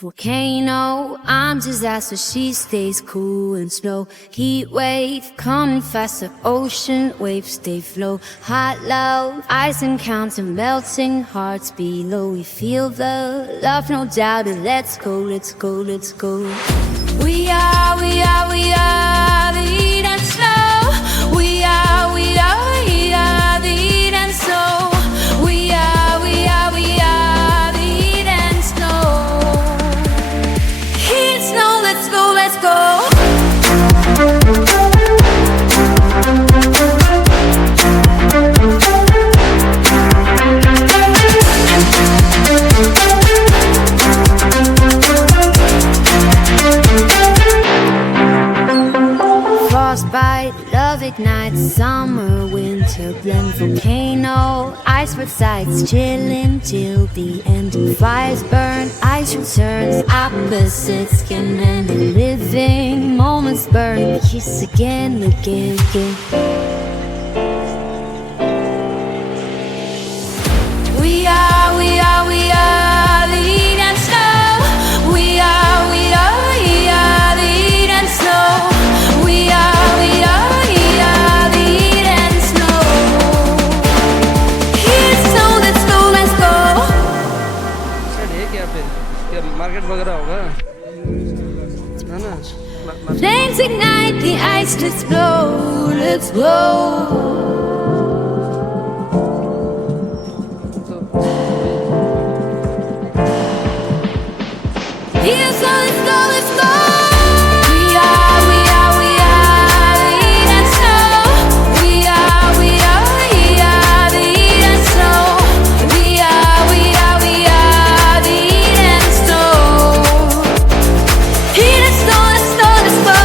Volcano, I'm disaster, she stays cool and slow. Heat wave, coming faster, ocean waves stay flow. Hot love, ice encounters, melting hearts below. We feel the love, no doubt, and let's go, let's go, let's go. We are the heat and snow. We are the heat and snow. We are the heat and snow. Heat, snow, let's go, let's go. Frostbite, love ignites, summer, winter blend. Volcano, iceberg sides, chilling till the end. Fires burn, ice returns, opposites can mend. Living moments burn, kiss again, again, again. We are the heat and snow. We are the heat and snow. We are the heat and snow. Heat, snow, let's go, let's go. शायद है क्या पे क्या market वगैरह होगा है ना Flames ignite, the ice, let's blow, let's blow. Here's all, let's go, let's go. We are the heat and snow. We are the heat and snow. We are the heat and snow. Heat and snow, let's go, let's go.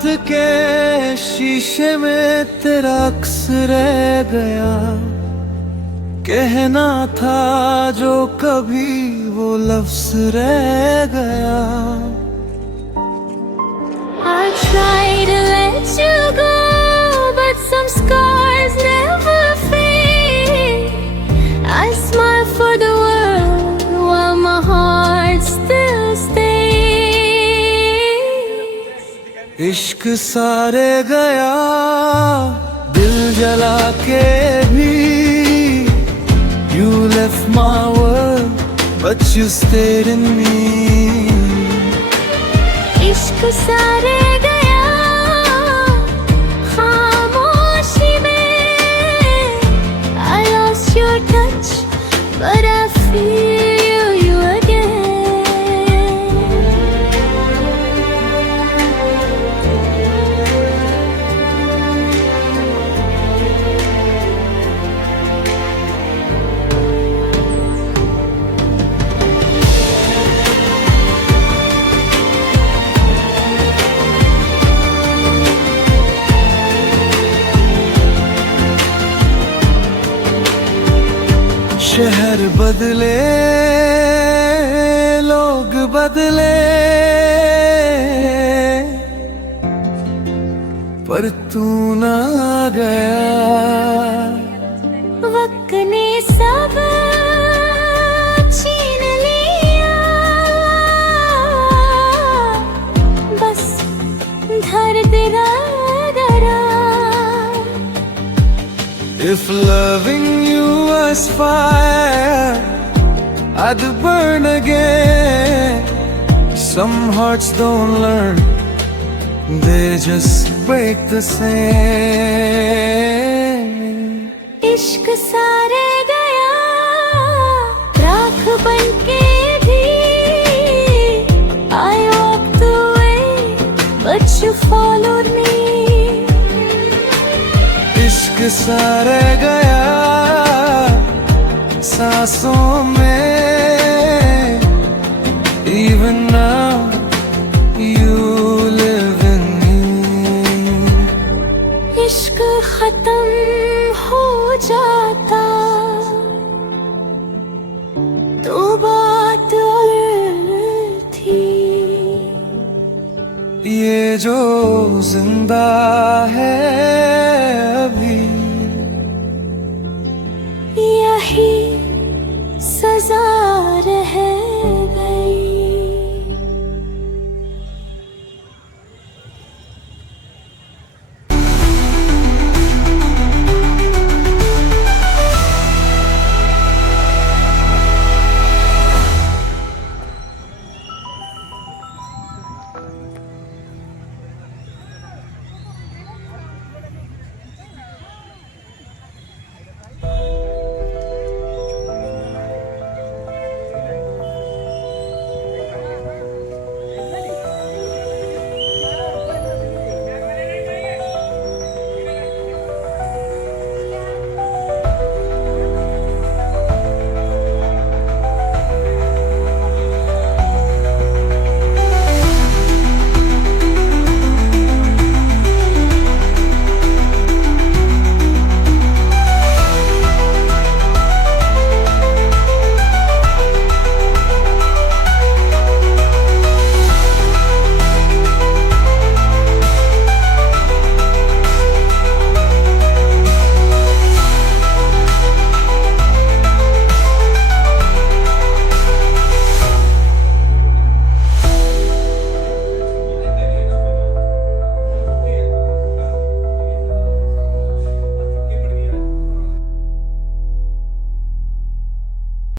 रात के शीशे में तेरा अक्स रह गया, कहना था जो कभी वो लफ्ज रह गया। I try to let you go, but some scars never fade. I smile for the world while my heart still stays. इश्क सारे गया दिल जला के भी, you left my world but you stayed in me. इश्क सारे गया खामोशी में, I lost your touch but I feel you again. शहर बदले लोग बदले, पर तू ना गया। वक्त ने सब छीन लिया, बस दर्द रह गया। If loving you was fire, I'd burn again. Some hearts don't learn, they just break the same. इश्क सारे गया राख बनके भी, I walked away but you followed me. इश्क सारे गया सांसों में, even now you live in me. इश्क खत्म हो जाता तो बात अलग थी। ये जो जिंदा है